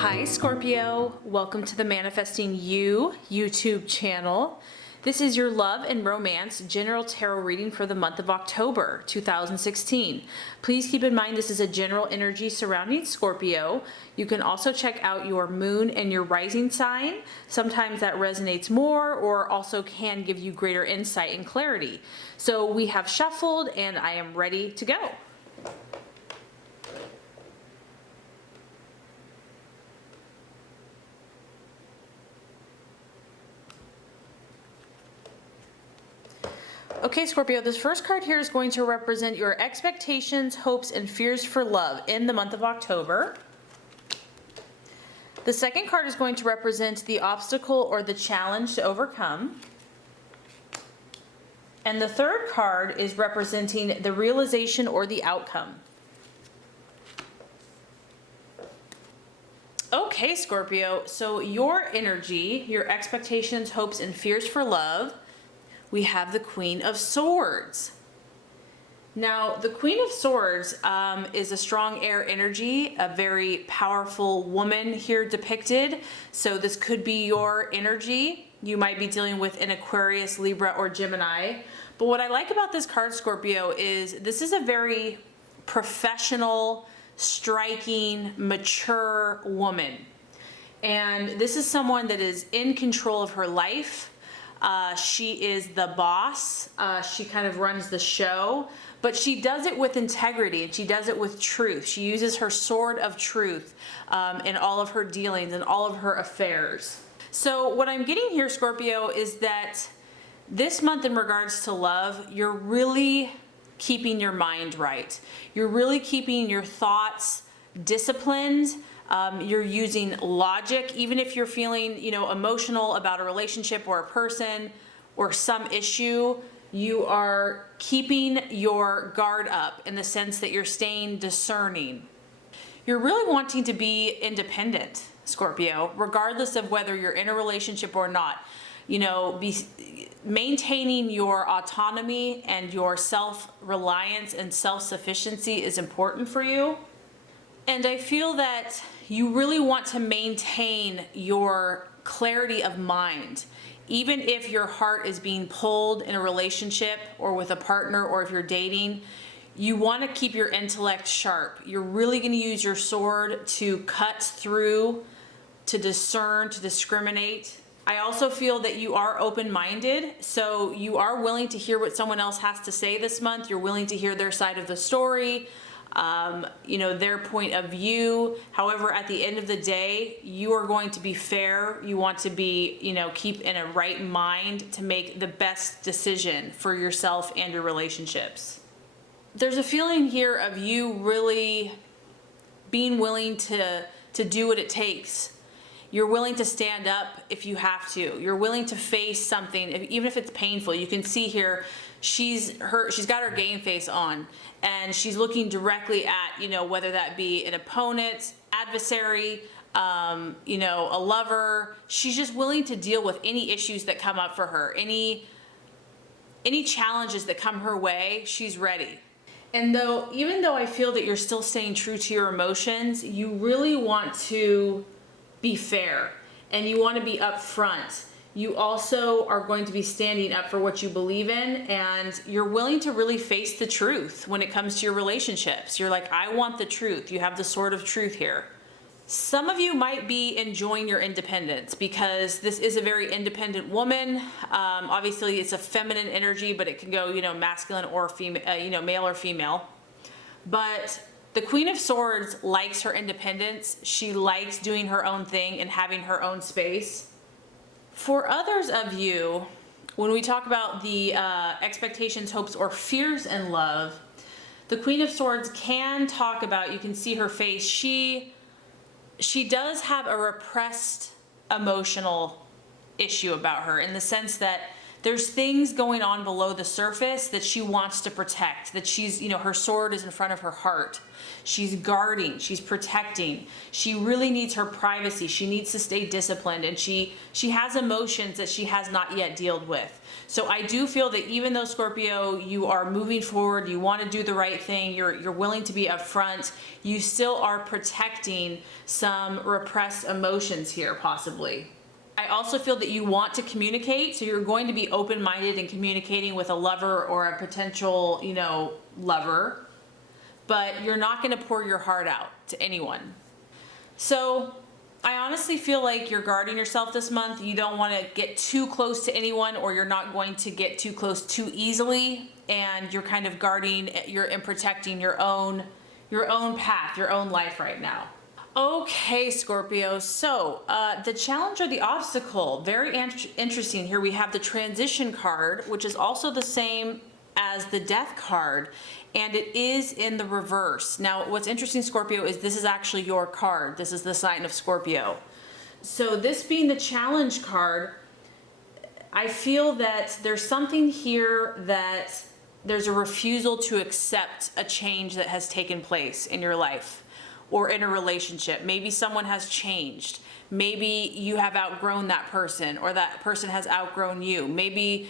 Hi Scorpio, welcome to the Manifesting You YouTube channel. This is your love and romance general tarot reading for the month of October 2016. Please keep in mind this is a general energy surrounding Scorpio. You can also check out your moon and your rising sign. Sometimes that resonates more or also can give you greater insight and clarity. So we have shuffled and I am ready to go. Okay, Scorpio, this first card here is going to represent your expectations, hopes, and fears for love in the month of October. The second card is going to represent the obstacle or the challenge to overcome. And the third card is representing the realization or the outcome. Okay, Scorpio, so your energy, your expectations, hopes, and fears for love, we have the Queen of Swords. Now, the Queen of Swords is a strong air energy, a very powerful woman here depicted. So this could be your energy. You might be dealing with an Aquarius, Libra, or Gemini. But what I like about this card, Scorpio, is this is a very professional, striking, mature woman. And this is someone that is in control of her life. She is the boss. She kind of runs the show, but she does it with integrity and she does it with truth. She uses her sword of truth in all of her dealings and all of her affairs. So what I'm getting here, Scorpio, is that this month in regards to love, you're really keeping your mind right. You're really keeping your thoughts disciplined. You're using logic, even if you're feeling, emotional about a relationship or a person or some issue, you are keeping your guard up in the sense that you're staying discerning. You're really wanting to be independent, Scorpio, regardless of whether you're in a relationship or not. Maintaining your autonomy and your self-reliance and self-sufficiency is important for you. And I feel that you really want to maintain your clarity of mind. Even if your heart is being pulled in a relationship or with a partner or if you're dating, you want to keep your intellect sharp. You're really going to use your sword to cut through, to discern, to discriminate. I also feel that you are open-minded, so you are willing to hear what someone else has to say this month. You're willing to hear their side of the story. Their point of view. However, at the end of the day, you are going to be fair. You want to be, keep in a right mind to make the best decision for yourself and your relationships. There's a feeling here of you really being willing to do what it takes. You're willing to stand up if you have to. You're willing to face something, even if it's painful. You can see here, she's got her game face on and she's looking directly at, whether that be an opponent, adversary, a lover. She's just willing to deal with any issues that come up for her, any challenges that come her way, she's ready. And even though I feel that you're still staying true to your emotions, you really want to be fair and you want to be upfront. You also are going to be standing up for what you believe in, and you're willing to really face the truth when it comes to your relationships. You're like, I want the truth. You have the sword of truth here. Some of you might be enjoying your independence because this is a very independent woman. Obviously it's a feminine energy, but it can go, masculine or female, male or female. But the Queen of Swords likes her independence. She likes doing her own thing and having her own space. For others of you, when we talk about the expectations, hopes, or fears in love, the Queen of Swords can talk about, you can see her face, she does have a repressed emotional issue about her in the sense that There's things going on below the surface that she wants to protect, that she's, her sword is in front of her heart. She's guarding, she's protecting. She really needs her privacy. She needs to stay disciplined, and she has emotions that she has not yet dealt with. So I do feel that even though, Scorpio, you are moving forward, you want to do the right thing, you're willing to be upfront, you still are protecting some repressed emotions here, possibly. I also feel that you want to communicate, so you're going to be open-minded in communicating with a lover or a potential, lover, but you're not going to pour your heart out to anyone. So I honestly feel like you're guarding yourself this month. You don't want to get too close to anyone, or you're not going to get too close too easily, and you're kind of guarding, and protecting your own path, your own life right now. Okay, Scorpio, so the challenge or the obstacle, very interesting. Here we have the transition card, which is also the same as the death card, and it is in the reverse. Now, what's interesting, Scorpio, is this is actually your card. This is the sign of Scorpio. So this being the challenge card, I feel that there's something here that there's a refusal to accept a change that has taken place in your life or in a relationship. Maybe someone has changed. Maybe you have outgrown that person, or that person has outgrown you. Maybe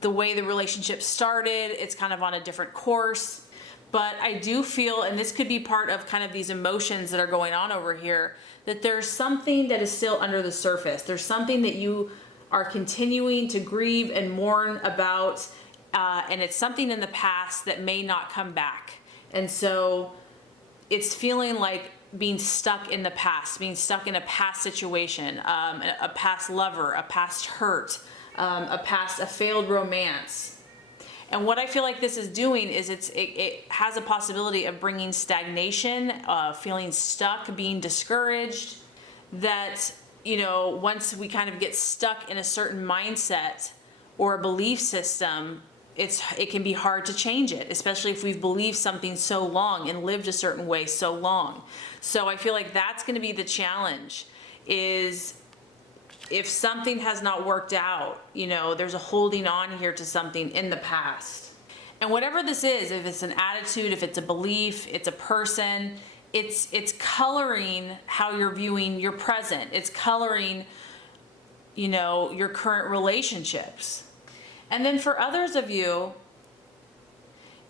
the way the relationship started, it's kind of on a different course. But I do feel, and this could be part of kind of these emotions that are going on over here, that there's something that is still under the surface. There's something that you are continuing to grieve and mourn about, and it's something in the past that may not come back. And so it's feeling like being stuck in the past, being stuck in a past situation, a past lover, a past hurt, a failed romance. And what I feel like this is doing is it has a possibility of bringing stagnation, feeling stuck, being discouraged, that, once we kind of get stuck in a certain mindset or a belief system, it can be hard to change it, especially if we've believed something so long and lived a certain way so long. So I feel like that's going to be the challenge, is if something has not worked out, there's a holding on here to something in the past. And whatever this is, if it's an attitude, if it's a belief, it's a person, it's coloring how you're viewing your present. It's coloring, your current relationships. And then for others of you,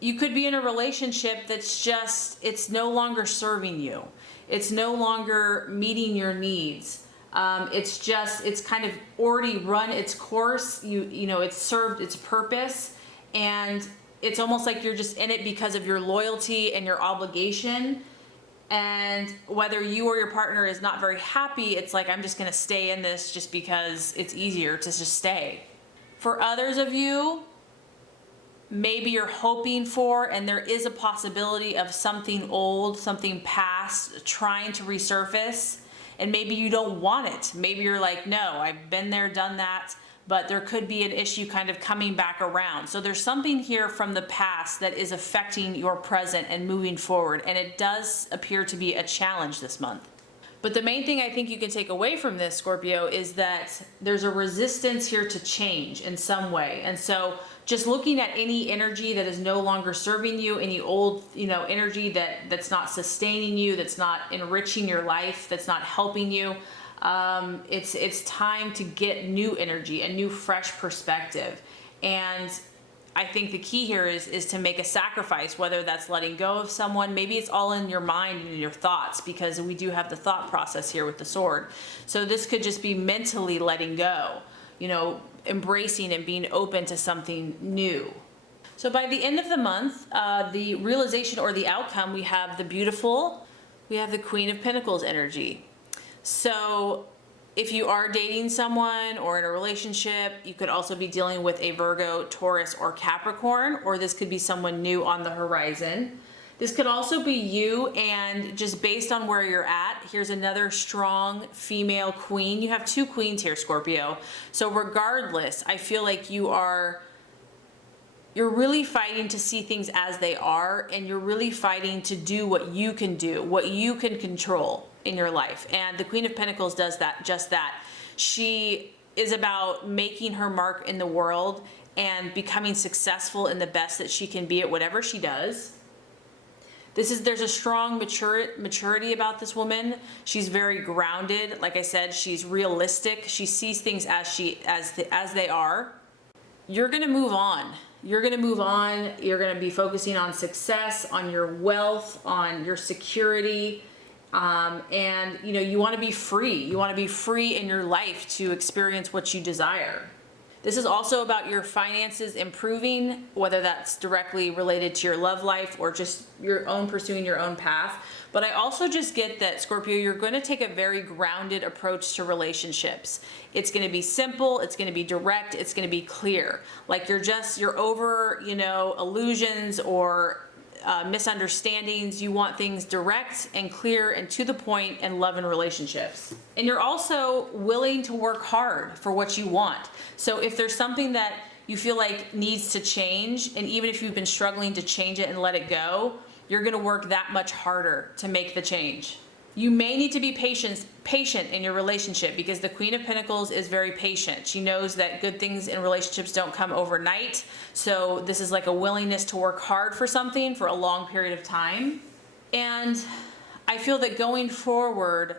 you could be in a relationship that's just, it's no longer serving you. It's no longer meeting your needs. It's kind of already run its course. It's served its purpose, and it's almost like you're just in it because of your loyalty and your obligation. And whether you or your partner is not very happy, it's like, I'm just going to stay in this just because it's easier to just stay. For others of you, maybe you're hoping for, and there is a possibility of something old, something past, trying to resurface, and maybe you don't want it. Maybe you're like, no, I've been there, done that, but there could be an issue kind of coming back around. So there's something here from the past that is affecting your present and moving forward, and it does appear to be a challenge this month. But the main thing I think you can take away from this, Scorpio, is that there's a resistance here to change in some way. And so just looking at any energy that is no longer serving you, any old, energy that's not sustaining you, that's not enriching your life, that's not helping you, it's time to get new energy, a new fresh perspective. And I think the key here is to make a sacrifice, whether that's letting go of someone. Maybe it's all in your mind and in your thoughts, because we do have the thought process here with the sword. So this could just be mentally letting go, embracing and being open to something new. So by the end of the month, the realization or the outcome, we have the beautiful, we have the Queen of Pentacles energy. So if you are dating someone or in a relationship, you could also be dealing with a Virgo, Taurus, or Capricorn, or this could be someone new on the horizon. This could also be you, and just based on where you're at, here's another strong female queen. You have two queens here, Scorpio. So regardless, I feel like you're really fighting to see things as they are, and you're really fighting to do what you can do, what you can control in your life. And the Queen of Pentacles does that, just that. She is about making her mark in the world and becoming successful in the best that she can be at whatever she does. There's a strong maturity about this woman. She's very grounded. Like I said, she's realistic. She sees things as they are. You're gonna move on. You're gonna move on. You're gonna be focusing on success, on your wealth, on your security. And you want to be free. You want to be free in your life to experience what you desire. This is also about your finances improving, whether that's directly related to your love life or just pursuing your own path. But I also just get that, Scorpio, you're going to take a very grounded approach to relationships. It's going to be simple. It's going to be direct. It's going to be clear. Like you're over, illusions or misunderstandings. You want things direct and clear and to the point in love and relationships. And you're also willing to work hard for what you want. So if there's something that you feel like needs to change, and even if you've been struggling to change it and let it go, you're going to work that much harder to make the change. You may need to be patient in your relationship, because the Queen of Pentacles is very patient. She knows that good things in relationships don't come overnight. So this is like a willingness to work hard for something for a long period of time. And I feel that going forward,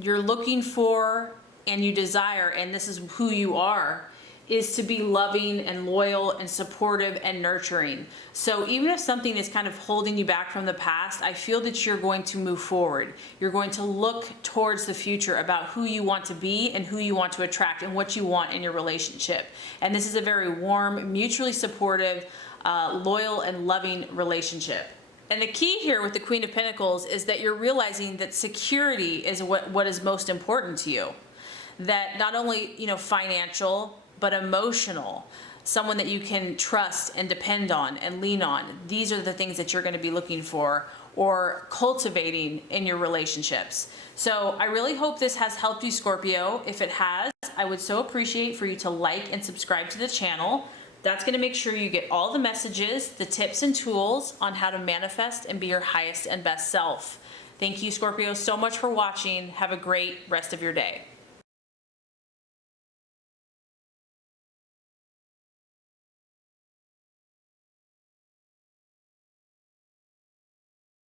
you're looking for and you desire, and this is who you are, is to be loving and loyal and supportive and nurturing. So even if something is kind of holding you back from the past, I feel that you're going to move forward. You're going to look towards the future about who you want to be and who you want to attract and what you want in your relationship. And this is a very warm, mutually supportive, loyal and loving relationship. And the key here with the Queen of Pentacles is that you're realizing that security is what is most important to you. That not only, financial, but emotional, someone that you can trust and depend on and lean on. These are the things that you're going to be looking for or cultivating in your relationships. So I really hope this has helped you, Scorpio. If it has, I would so appreciate for you to like and subscribe to the channel. That's going to make sure you get all the messages, the tips and tools on how to manifest and be your highest and best self. Thank you, Scorpio, so much for watching. Have a great rest of your day.